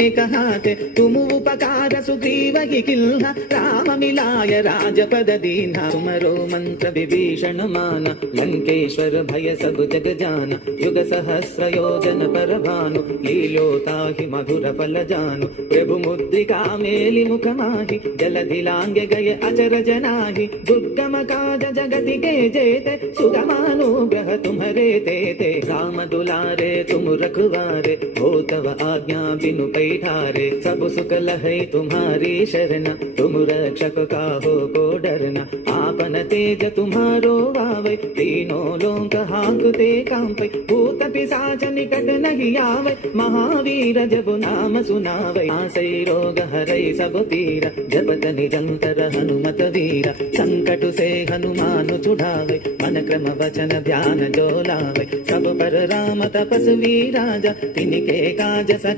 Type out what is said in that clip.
कहाते तुम उपकार सुग्रीव ही किल्हा राम मिलाय राजपद दीना तुमरो मंत्र विभीषण माना लंकेश्वर भय सब जग जाना युग सहस्र योजन पर भानु लील्योताहि मधुर फल जानु प्रभु मुद्रिका मेलि मुख माहि जलधि लांगे गए अचर जनाहि दुर्गम काज जगति के जेते सुगमानुग्रह तुम्हरे तेते राम दुलारे तुम रखवारे हो तव आज्ञा बिनु पैठारे सब सुख लहै तुम्हारी शरणा तुम रक्षक काहो को डरना आपन तेज तुम्हारो वावै तीनों लोक हांकते कांपै भूत पिशाच निकट नहीं आवे महावीर जब नाम सुनावै आसै रोग हरै सब पीरा जपत निरंतर हनुमत वीरा संकट से हनुमान छुड़ावे मन क्रम वचन ध्यान जो लावे सब पर राम तपस्वी राजा तिनके काज सक